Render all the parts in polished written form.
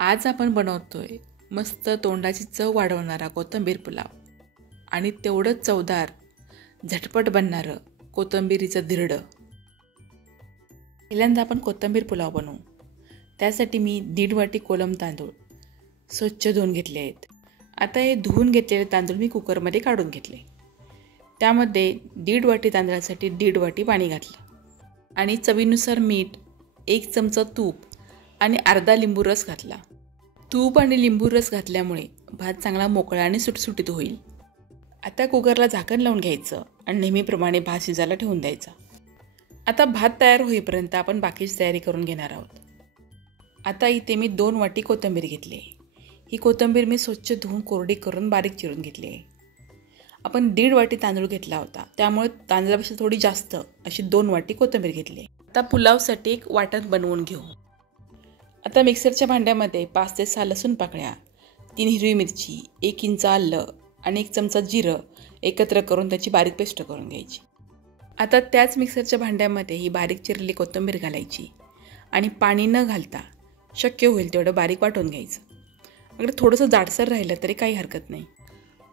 आज आपण बनवतोय मस्त तोंडाची चव वाढवणारा कोथिंबीर पुलाव आणि तेवढंच चवदार झटपट बनणारं कोथिंबीरीचं धिरडं। पहिल्यांदा आपण कोथिंबीर पुलाव बनवू। त्यासाठी मी 1.5 वाटी कोलम तांदूळ स्वच्छ धुवून घेतले आहेत। आता हे धुवून घेतलेले तांदूळ मी कुकरमध्ये काढून घेतले। त्यामध्ये 1.5 वाटी तांदळासाठी 1.5 वाटी पाणी घातलं आणि चवीनुसार मीठ, 1 चमचा तूप आणि अर्धा लिंबू रस घातला। तूप आणि लिंबू रस घातल्यामुळे भात चांगला मोकळा आणि सुटसुटीत होईल। आता कुकरला झाकण लावून घ्यायचं आणि नेहमीप्रमाणे भात शिजायला ठेवून द्यायचा। आता भात तयार होईपर्यंत आपण बाकीची तयारी करून घेणार आहोत। आता इथे मी 2 वाटी कोथिंबीर घेतली आहे। ही कोथिंबीर मी स्वच्छ धुवून कोरडी करून बारीक चिरून घेतली आहे। आपण 1.5 वाटी तांदूळ घेतला होता, त्यामुळे तांदळापेक्षा थोडी जास्त अशी 2 वाटी कोथिंबीर घेतली। आता पुलावसाठी एक वाटण बनवून घेऊ। आता मिक्सरच्या भांड्यामध्ये 5 ते 6 लसूण पाकळ्या, 3 हिरवी मिरची, 1 इंच आलं आणि 1 चमचा जिरं एकत्र करून त्याची बारीक पेस्ट करून घ्यायची। आता त्याच मिक्सरच्या भांड्यामध्ये ही बारीक चिरलेली कोथिंबीर घालायची आणि पाणी न घालता शक्य होईल तेवढं बारीक वाटून घ्यायचं। अगदी थोडंसं जाडसर राहिलं तरी काही हरकत नाही।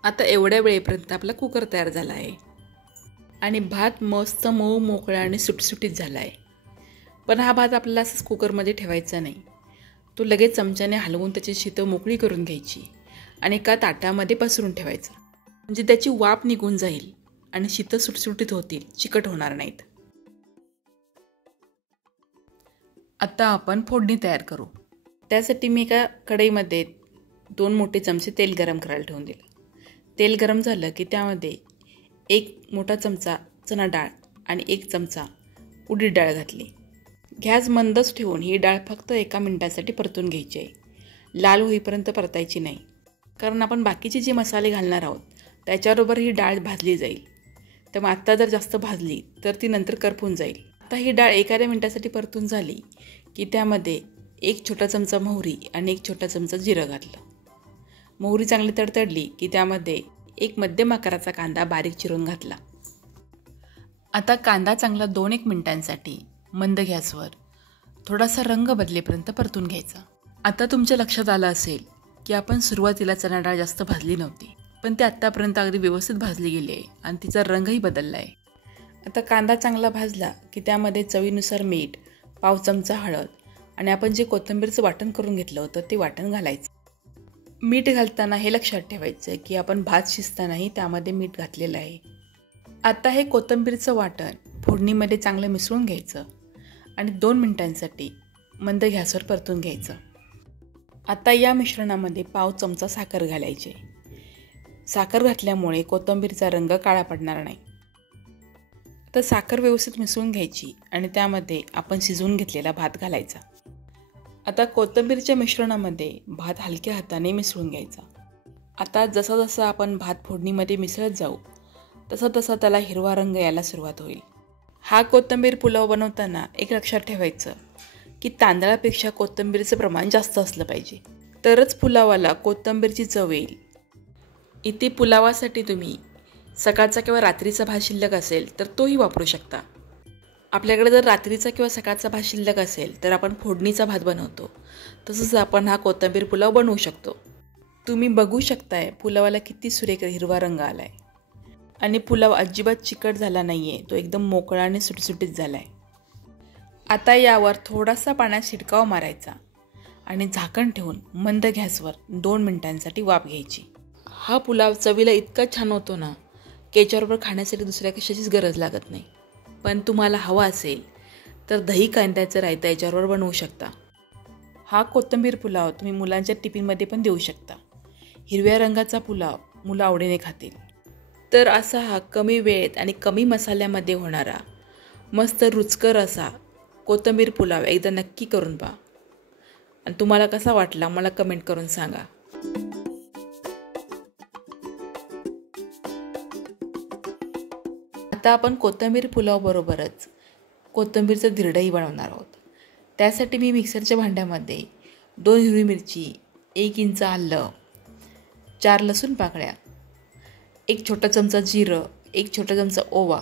आता एवढ्या वेळेपर्यंत आपला कुकर तयार झाला आहे आणि भात मस्त मऊ मोकळा आणि सुटसुटीत झाला आहे। पण हा भात आपल्याला असंच कुकरमध्ये ठेवायचा नाही, तो लगेच चमच्याने हलवून त्याची शीतं मोकळी करून घ्यायची आणि एका ताटामध्ये पसरून ठेवायचा, म्हणजे त्याची वाफ निघून जाईल आणि शीतं सुटसुटीत होतील, चिकट होणार नाहीत। आता आपण फोडणी तयार करू। त्यासाठी मी एका कढईमध्ये 2 मोठे चमचे तेल गरम करायला ठेवून दिलं। तेल गरम झालं की त्यामध्ये 1 मोठा चमचा चणा डाळ आणि 1 चमचा उडीद डाळ घातली। गॅस मंदच ठेवून ही डाळ फक्त 1 मिनिटासाठी परतून घ्यायची आहे। लाल होईपर्यंत परतायची नाही, कारण आपण बाकीचे जे मसाले घालणार आहोत त्याच्याबरोबर ही डाळ भाजली जाईल। त्यामुळे आत्ता जर जास्त भाजली तर ती नंतर करपून जाईल। आता ही डाळ 1 मिनिटासाठी परतून झाली की त्यामध्ये 1 छोटा चमचा मोहरी आणि 1 छोटा चमचा जिरं घातलं। मोहरी चांगली तडतडली की त्यामध्ये 1 मध्यम आकाराचा कांदा बारीक चिरून घातला। आता कांदा चांगला 2-1 मिनिटांसाठी मंद गॅसवर थोडासा रंग बदलेपर्यंत परतून घ्यायचा। आता तुमच्या लक्षात आलं असेल की आपण सुरुवातीला चणा डाळ जास्त भाजली नव्हती, पण ती आत्तापर्यंत अगदी व्यवस्थित भाजली गेली आहे आणि तिचा रंगही बदलला आहे। आता कांदा चांगला भाजला की त्यामध्ये चवीनुसार मीठ, पाव चमचा हळद आणि आपण जे कोथिंबीरचं वाटण करून घेतलं होतं ते वाटण घालायचं। मीठ घालताना हे लक्षात ठेवायचं की आपण भात शिजतानाही त्यामध्ये मीठ घातलेलं आहे। आता हे कोथिंबीरचं वाटण फोडणीमध्ये चांगलं मिसळून घ्यायचं आणि 2 मिनिटांसाठी मंद गॅसवर परतून घ्यायचं। आता या मिश्रणामध्ये पाव चमचा साखर घालायची। साखर घातल्यामुळे कोथिंबीरचा रंग काळा पडणार नाही। तर साखर व्यवस्थित मिसळून घ्यायची आणि त्यामध्ये आपण शिजवून घेतलेला भात घालायचा। आता कोथिंबीरच्या मिश्रणामध्ये भात हलक्या हाताने मिसळून घ्यायचा। आता जसा जसा आपण भात फोडणीमध्ये मिसळत जाऊ तसा तसा त्याला हिरवा रंग यायला सुरुवात होईल। हा कोथिंबीर पुलाव बनवताना एक लक्षात ठेवायचं की तांदळापेक्षा कोथिंबीरचं प्रमाण जास्त असलं पाहिजे, तरच पुलावाला कोथिंबीरची चव येईल। इथे पुलावासाठी तुम्ही सकाळचा किंवा रात्रीचा भात शिल्लक असेल तर तोही वापरू शकता। आपल्याकडे जर रात्रीचा किंवा सकाळचा भात शिल्लक असेल तर आपण फोडणीचा भात बनवतो, तसंच आपण हा कोथिंबीर पुलाव बनवू शकतो। तुम्ही बघू शकताय पुलावाला किती सुरेख हिरवा रंग आला आहे आणि पुलाव अजिबात चिकट झाला नाही आहे, तो एकदम मोकळा आणि सुटसुटीत झाला आहे। आता यावर थोडासा पाण्यात शिडकावा मारायचा आणि झाकण ठेवून मंद गॅसवर 2 मिनिटांसाठी वाफ घ्यायची। हा पुलाव चवीला इतका छान होतो ना की याच्याबरोबर खाण्यासाठी दुसऱ्या कशाचीच गरज लागत नाही। पण तुम्हाला हवा असेल तर दही कांद्याचं रायता याच्याबरोबर बनवू शकता। हा कोथिंबीर पुलाव तुम्ही मुलांच्या टिफिनमध्ये पण देऊ शकता। हिरव्या रंगाचा पुलाव मुलं आवडीने खातील। तर असा हा कमी वेळेत आणि कमी मसाल्यामध्ये होणारा मस्त रुचकर असा कोथिंबीर पुलाव एकदा नक्की करून पहा आणि तुम्हाला कसा वाटला मला कमेंट करून सांगा। आता आपण कोथिंबीर पुलाव बरोबरच कोथिंबीरचं धिरडंही बनवणार आहोत। त्यासाठी मी मिक्सरच्या भांड्यामध्ये 2 हिरवी मिरची, 1 इंच आलं, 4 लसूण पाकळ्या, 1 छोटा चमचा जिरं, 1 छोटा चमचा ओवा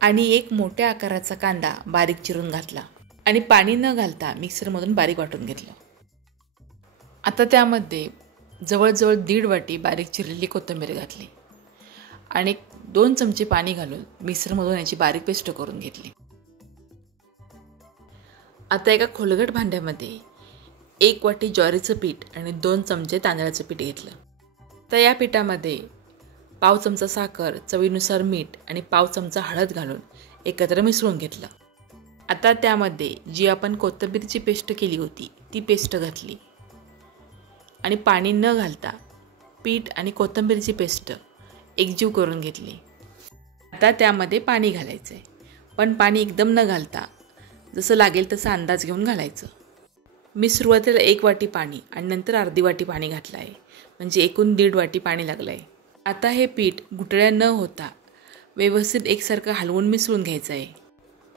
आणि 1 मोठ्या आकाराचा कांदा बारीक चिरून घातला। आणि पाणी न घालता मिक्सरमधून बारीक वाटून घेतलं. आता त्यामध्ये जवळजवळ 1.5 वाटी बारीक चिरलेली कोथिंबीर घातली आणि 2 चमचे पाणी घालून मिक्सरमधून याची बारीक पेस्ट करून घेतली. आता एका खोलगट भांड्यामध्ये 1 वाटी ज्वारीचं पीठ आणि 2 चमचे तांदळाचं पीठ घेतलं. तर या पिठामध्ये पाव चमचा साखर, चवीनुसार मीठ आणि पाव चमचा हळद घालून एकत्र मिसळून घेतलं. आता त्यामध्ये जी आपण कोथिंबीरची पेस्ट केली होती ती पेस्ट घातली आणि पाणी न घालता पीठ आणि कोथिंबीरची पेस्ट एकजीव करून घेतली. आता त्यामध्ये पाणी घालायचं आहे, पण पाणी एकदम न घालता जसं लागेल तसा अंदाज घेऊन घालायचं. मी सुरुवातीला 1 वाटी पाणी आणि नंतर अर्धी वाटी पाणी घातलं आहे, म्हणजे एकूण 1.5 वाटी पाणी लागलं आहे. आता हे पीठ गुठळ्या न होता व्यवस्थित एकसारखं हलवून मिसळून घ्यायचं आहे.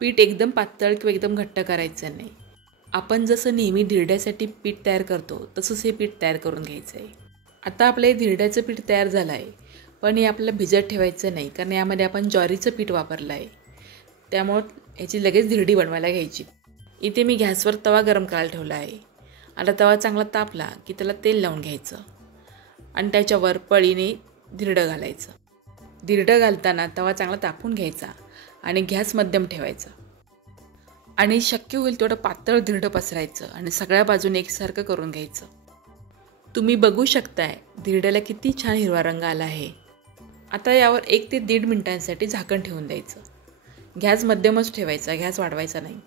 पीठ एकदम पातळ किंवा एकदम घट्ट करायचं नाही. आपण जसं नेहमी धिरड्यासाठी पीठ तयार करतो तसंच हे पीठ तयार करून घ्यायचं आहे. आता आपलं हे धिरड्याचं पीठ तयार झालं आहे, पण हे आपल्याला भिजत ठेवायचं नाही, कारण यामध्ये आपण ज्वारीचं पीठ वापरलं आहे. त्यामुळं याची लगेच धिरडी बनवायला घ्यायची. इथे मी गॅसवर तवा गरम करायला ठेवला आहे. आता तवा चांगला तापला की त्याला तेल लावून घ्यायचं आणि त्याच्यावर पळीने धिरडं घालायचं. धिरडं घालताना तवा चांगला तापून घ्यायचा आणि गॅस मध्यम ठेवायचा आणि शक्य होईल तेवढं पातळ धिरडं पसरायचं आणि सगळ्या बाजूने एकसारखं करून घ्यायचं. तुम्ही बघू शकताय धिरड्याला किती छान हिरवा रंग आला आहे. आता यावर 1 ते 1.5 मिनिटांसाठी झाकण ठेवून द्यायचं. गॅस मध्यमच ठेवायचा, गॅस वाढवायचा नाही.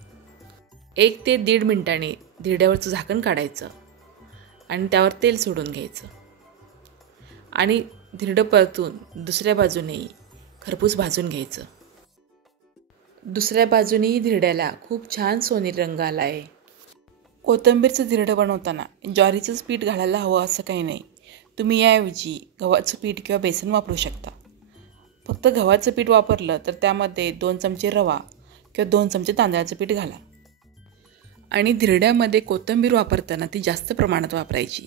1 ते 1.5 मिनिटांनी धिरड्यावरचं झाकण काढायचं आणि त्यावर तेल सोडून घ्यायचं आणि धिरडं परतून दुसऱ्या बाजूनेही खरपूस भाजून घ्यायचं. दुसऱ्या बाजूनेही धिरड्याला खूप छान सोनेरी रंग आला आहे. कोथिंबीरचं धिरडं बनवताना ज्वारीचंच पीठ घालायला हवं असं काही नाही. तुम्ही याऐवजी गव्हाचं पीठ किंवा बेसन वापरू शकता. फक्त गव्हाचं पीठ वापरलं तर त्यामध्ये 2 चमचे रवा किंवा 2 चमचे तांदळाचं पीठ घाला. आणि धिरड्यामध्ये कोथिंबीर वापरताना ती जास्त प्रमाणात वापरायची.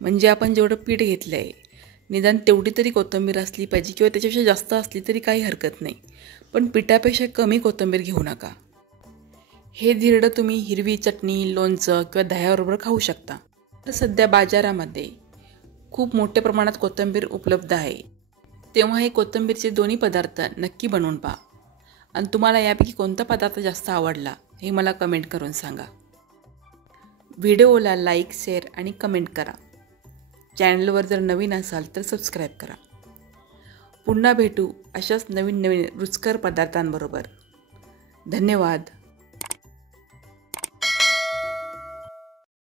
म्हणजे आपण जेवढं पीठ घेतलं आहे निदान तेवढी तरी कोथिंबीर असली पाहिजे किंवा त्याच्यापेक्षा जास्त असली तरी काही हरकत नाही, पण पिठापेक्षा कमी कोथिंबीर घेऊ नका. हे धिरडं तुम्ही हिरवी चटणी, लोणचं किंवा दह्याबरोबर खाऊ शकता. तर सध्या बाजारामध्ये खूप मोठ्या प्रमाणात कोथिंबीर उपलब्ध आहे, तेव्हा हे कोथिंबीरचे दोन्ही पदार्थ नक्की बनवून पहा. आणि तुम्हाला यापैकी कोणता पदार्थ जास्त आवडला हे मला कमेंट करून सांगा. व्हिडिओला लाईक, शेअर आणि कमेंट करा. चॅनलवर जर नवीन असाल तर सबस्क्राईब करा. पुन्हा भेटू अशाच नवीन रुचकर पदार्थांबरोबर. धन्यवाद.